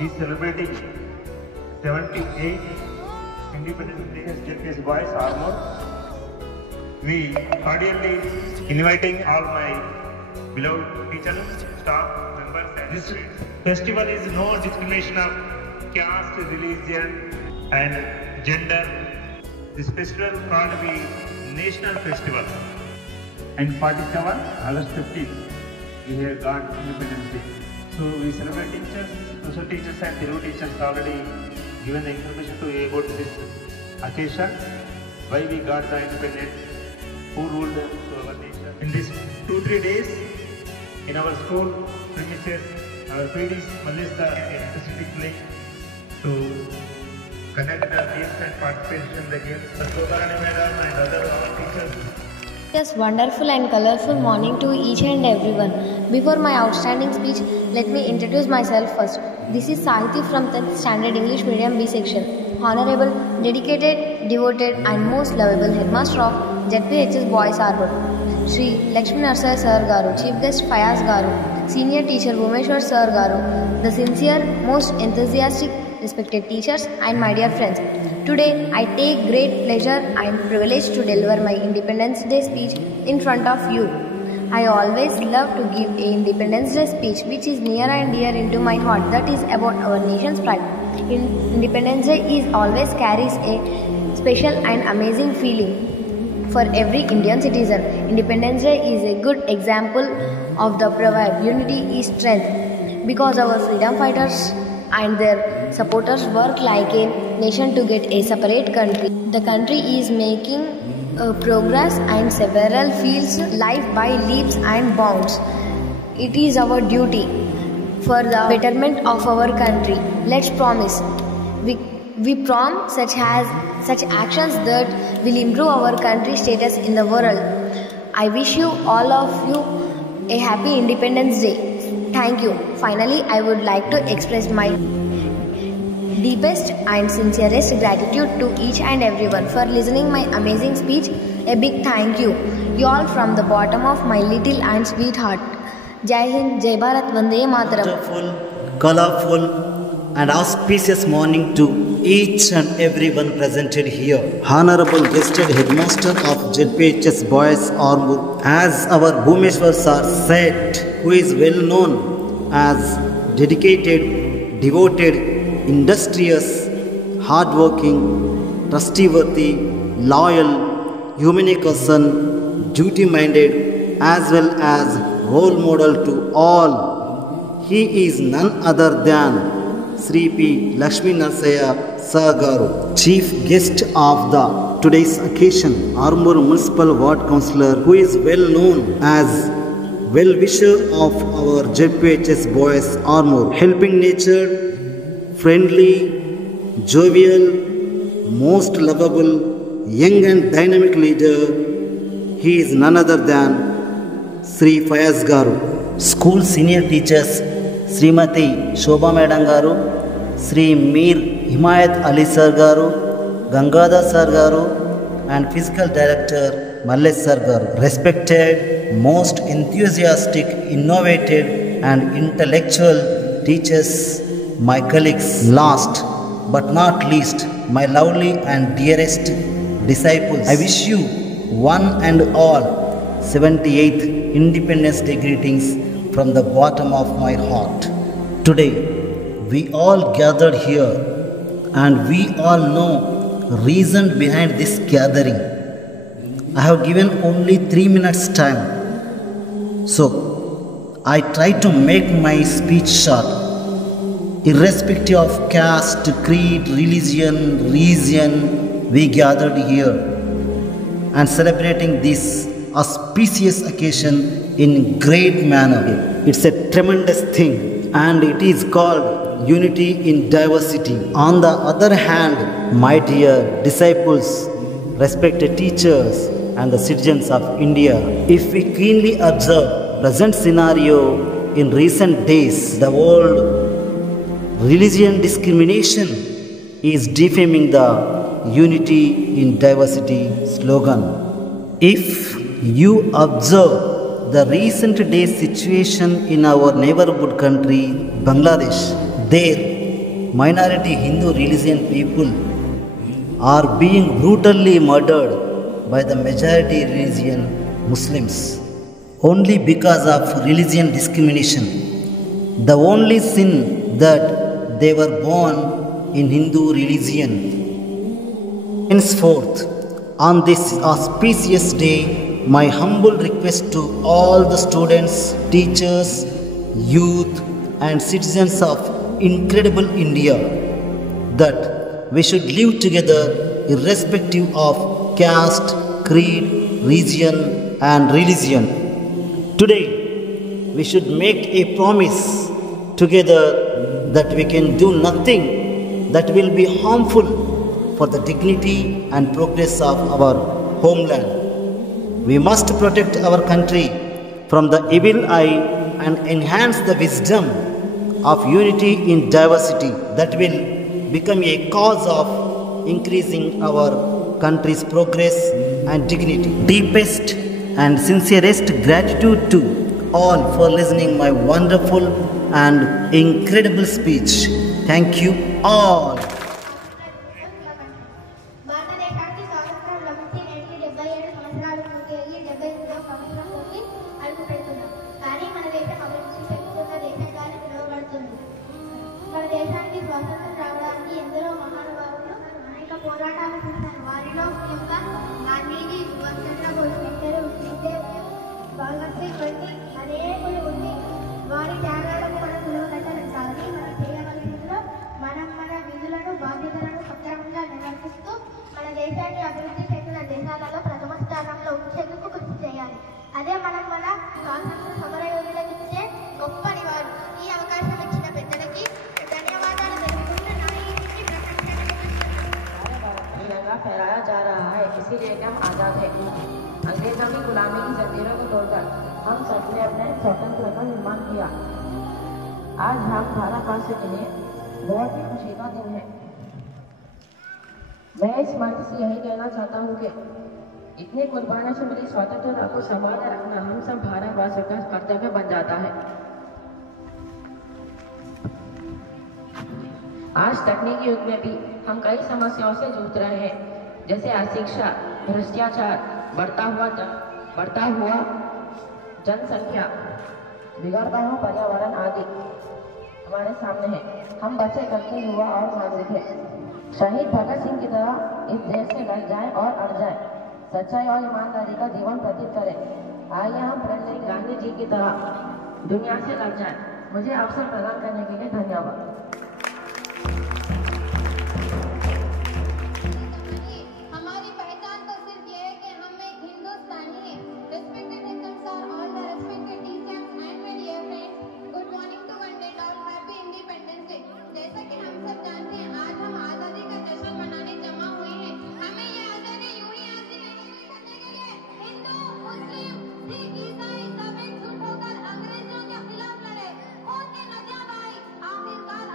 is celebrating 78 Independence Day as JPS Boys Armor. We cordially inviting all my beloved teachers, staff, members, and this festival is no discrimination of caste, religion, and gender. This festival called the National Festival. And 47, August 15th, we have got Independence Day. So we celebrate teachers, social teachers and Telugu teachers already given the information to you about this occasion, why we got the independence, who ruled our nation. In these 2-3 days, in our school premises, our PDs released the specifically to conduct the games and participation in the games. Sodharani Madam and other our teachers. Yes, wonderful and colorful morning to each and everyone. Before my outstanding speech, let me introduce myself first. This is Sahiti from 10th Standard English Medium B section. Honorable, dedicated, devoted and most lovable Headmaster of ZPHS Boys Arbor, Shri Lakshmi Narsai Sir Garu, Chief Guest Fayaz Garu, Senior Teacher Bhumeshwar Sir Garu, the sincere, most enthusiastic, respected teachers and my dear friends. Today, I take great pleasure and privilege to deliver my Independence Day speech in front of you. I always love to give a Independence Day speech which is near and dear into my heart, that is about our nation's pride. Independence Day is always carries a special and amazing feeling for every Indian citizen. Independence Day is a good example of the proverb, unity is strength, because our freedom fighters and their supporters work like a nation to get a separate country. The country is making progress and several fields life by leaps and bounds. It is our duty for the betterment of our country. Let's promise. We promise such actions that will improve our country's status in the world. I wish you all of you a happy Independence Day. Thank you. Finally, I would like to express my deepest and sincerest gratitude to each and everyone for listening my amazing speech. A big thank you. You all from the bottom of my little and sweet heart. Jai Hind, Jai Bharat, Vande Mataram. Wonderful, colorful and auspicious morning to each and everyone presented here. Honorable guested Headmaster of ZPHS Boys Armor, as our Bhumeshwar Sir said, who is well known as dedicated, devoted, industrious, hardworking, trustworthy, loyal, humanitarian, duty-minded, as well as role model to all. He is none other than Sri P. Lakshmi Narsaya Sir Garu, Chief Guest of the today's occasion, Armor Municipal Ward Councillor, who is well known as well-wisher of our ZPHS Boys Armor, helping nature, friendly, jovial, most lovable, young and dynamic leader. He is none other than Sri Fayaz Garu. School senior teachers Srimati Shobha Madam Garu, Sri Mir Himayat Ali Sir Garu, Gangadhar Sir Garu, and Physical Director Mallesh Sir Garu. Respected, most enthusiastic, innovative and intellectual teachers, my colleagues, last but not least, my lovely and dearest disciples, I wish you one and all 78th Independence Day greetings from the bottom of my heart. Today, we all gathered here and we all know reason behind this gathering. I have given only 3 minutes time, so I try to make my speech short. Irrespective of caste, creed, religion, region, we gathered here and celebrating this auspicious occasion in great manner. It's a tremendous thing and it is called unity in diversity. On the other hand, my dear disciples, respected teachers and the citizens of India, if we keenly observe present scenario in recent days, the world religion discrimination is defaming the unity in diversity slogan. If you observe the recent day situation in our neighborhood country, Bangladesh, there minority Hindu religion people are being brutally murdered by the majority religion Muslims only because of religion discrimination. The only sin that they were born in Hindu religion. Henceforth, on this auspicious day, my humble request to all the students, teachers, youth, and citizens of incredible India that we should live together irrespective of caste, creed, region, and religion. Today, we should make a promise together that we can do nothing that will be harmful for the dignity and progress of our homeland. We must protect our country from the evil eye and enhance the wisdom of unity in diversity that will become a cause of increasing our country's progress and dignity. Deepest and sincerest gratitude to all for listening my wonderful and incredible speech. Thank you all. భారతదేశానికి స్వాతంత్రం లభించి నేటికి 77 సంవత్సరాలు పూర్తి అయ్యి 78వ సంవత్సరంలోకి అడుగు పెడుతున్నాం. కానీ మన దేశం అభివృద్ధి చెందుతున్న దేశంగానే పిలువబడుతుంది. మన దేశానికి స్వాతంత్రం రావడానికి ఎందరో మహానుభావులు అనేక పోరాటాలు చేశారు. వారిలో ముఖ్యంగా గాంధీజీ, సుభాష్ చంద్రబోస్, నెహ్రూ, శ్రీదేవ్, భగత్ సింగ్ వంటి అనేకులు ఉండి వారి త్యాగాలకు మనం విలువకట్టడం. కానీ మనం చేయవలసిందిలో మనం మన విధులను, బాధ్యతలను సక్రమంగా నిర్వర్తిస్తూ మన దేశాన్ని అభివృద్ధి చెందిన దేశాలలో ప్రథమ స్థానంలో ఉంచేందుకు కృషి చేయాలి. అదే మనం మన స్వాతంత్ర సమరయోధులకు ఇచ్చే గొప్ప నివాళి. ఈ అవకాశం ఇచ్చిన పెద్దలకి ధన్యవాదాలు తెలుపుకుంటూ నా ఈ तिरंगा फहराया जा रहा है, इसीलिए हम आज़ाद है। अंग्रेजों की गुलामी की जंजीरों को तोड़कर हम सबने अपने स्वतंत्र का निर्माण किया। आज हम भारतवासियों के लिए बहुत ही खुशी का दिन है। मैं इस मंच से यही कहना चाहता हूँ कि इतनी कुर्बानियों से मिली स्वतंत्रता को संभाल रखना हम सब भारतवासियों का कर्तव्य बन जाता है। आज तकनीकी युग में भी हम कई समस्याओं से जूझ रहे हैं, जैसे अशिक्षा, भ्रष्टाचार, बढ़ता हुआ जनसंख्या, बिगड़ता हुआ पर्यावरण आदि हमारे सामने है। हम बच्चे करते युवा और नागरिक हैं। शहीद भगत सिंह की तरह इस देश से लड़ जाए और अड़ जाए, सच्चाई और ईमानदारी का जीवन व्यतीत करें। आइए हम प्रेसिडेंट गांधी जी की तरह दुनिया से लड़ जाए। मुझे अवसर प्रदान करने के लिए धन्यवाद। हमारी पहचान तो सिर्फ ये है कि हम एक हिंदुस्तानी हैं। Respected HMs sir, all the respected teachers and my dear friends, good morning to one and all, happy Independence Day। जैसा कि हम सब जानते हैं, आज हम आज़ादी का जश्न मनाने जमा हुए हैं। हमें ये आज़ादी यूं ही हासिल नहीं करने के लिए हिंदू, मुस्लिम, सिख, ईसाई सब एकजुट होकर अंग्रेजों के खिलाफ लड़े, खून की नदियां बहाई, आखिरकार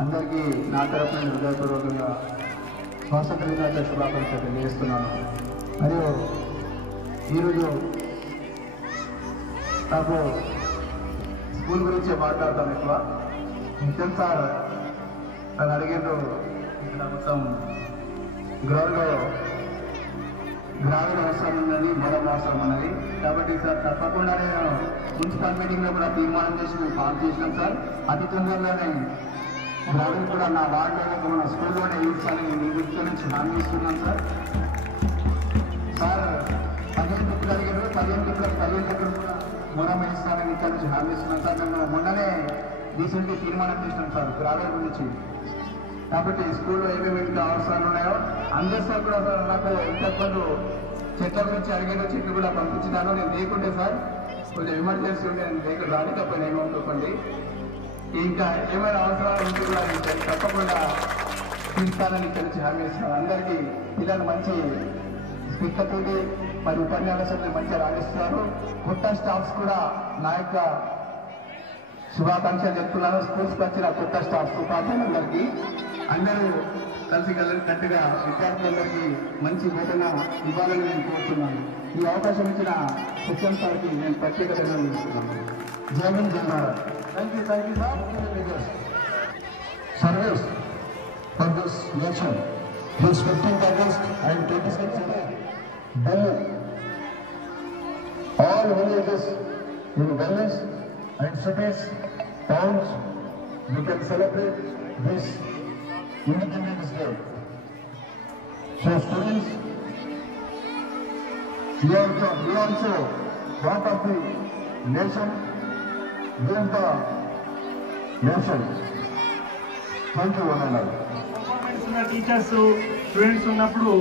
అందరికీ నా తరఫున హృదయపూర్వకంగా స్వాతంత్ర దినోత్సవ శుభాకాంక్షలు తెలియజేస్తున్నాను. మరియు ఈరోజు నాకు స్కూల్ గురించి మాట్లాడతాను ఎక్కువ. నిత్యం సార్ నన్ను అడిగారు, ఇక్కడ మొత్తం గ్రౌండ్లో గ్రామీణ అవసరం ఉన్నది, బలం అవసరం ఉన్నది. కాబట్టి సార్ తప్పకుండా నేను మున్సిపల్ మీటింగ్లో కూడా తీర్మానం చేసి మేము పాస్ చేసినాం సార్. అతి తొందరలోనే గ్రౌండ్ కూడా నా వార్డులో మన స్కూల్లోనే ఇస్తానని నేను ఈ వ్యక్తి నుంచి హామీ ఇస్తున్నాను సార్. సార్ 15 టిప్పులు అడిగారు, 15 టిప్పులు కూడా మూడమ్మ ఇస్తానని ఇక్కడ నుంచి హామీ ఇస్తున్నాను సార్. మేము మొన్ననే రీసెంట్గా తీర్మానం చేసినాం సార్ గ్రామీణ గురించి. కాబట్టి స్కూల్లో ఏమేమి ఇంకా అవసరాలు ఉన్నాయో అందరి సార్ కూడా సార్ నాకు ఇంతకుముందు చెట్ల గురించి అడిగారు, చెట్లు కూడా పంపించినాను. నేను లేకుంటే సార్ కొంచెం ఎమర్జెన్సీ ఉంటే నేను లేక రానికపోయినా ఏమనుకోండి. ఇంకా ఏమైనా అవసరాలు ఉంటే కూడా నేను తప్పకుండా తీర్చాలని ఇక్కడ నుంచి హామీ ఇస్తున్నాను. అందరికీ పిల్లలు మంచి స్పీకర్ తోటి మరి ఉపన్యాసాలు మంచిగా రాణిస్తున్నారు. కొత్త స్టాఫ్స్ కూడా నా యొక్క శుభాకాంక్షలు చెప్తున్నాను. స్కూల్స్కి వచ్చిన కొత్త స్టాఫ్స్ ఉపాధ్యాయులందరికీ అందరూ కలిసి కట్టుగా విద్యార్థులందరికీ మంచి వేతన ఇవ్వాలని నేను కోరుతున్నాను. ఈ అవకాశం ఇచ్చిన సత్యం సార్కి నేను ప్రత్యేక ధన్యవాదాలు ఇస్తున్నాను. జై హింద్, జై Bharat. Thank you sir. Service for this nation this 15th August and 26th July. Delhi, all villages in Delhi and cities, towns, we can celebrate this Independence Day. So students, we also part of the nation, build the nation. Thank you one and all. Performance ఉన్న teachers students ఉన్నప్పుడు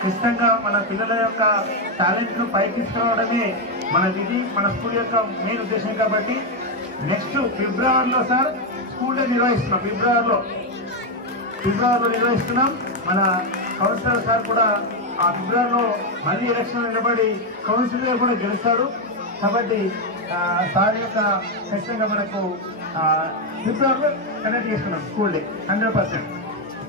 ఖచ్చితంగా మన పిల్లల యొక్క టాలెంట్ను పైకి తీసుకురావడమే మన విధి, మన స్కూల్ యొక్క మెయిన్ ఉద్దేశం. కాబట్టి నెక్స్ట్ ఫిబ్రవరిలో సార్ స్కూల్ డే నిర్వహిస్తున్నాం. ఫిబ్రవరిలో నిర్వహిస్తున్నాం. మన కౌన్సిలర్ సార్ కూడా ఆ ఫిబ్రవరిలో మళ్ళీ ఎలక్షన్ నిలబడి కౌన్సిలర్ కూడా గెలుస్తాడు. కాబట్టి సార్ యొక్క ఖచ్చితంగా మనకు ఫిబ్రవరిలో కండక్ట్ చేస్తున్నాం స్కూల్ డే 100%.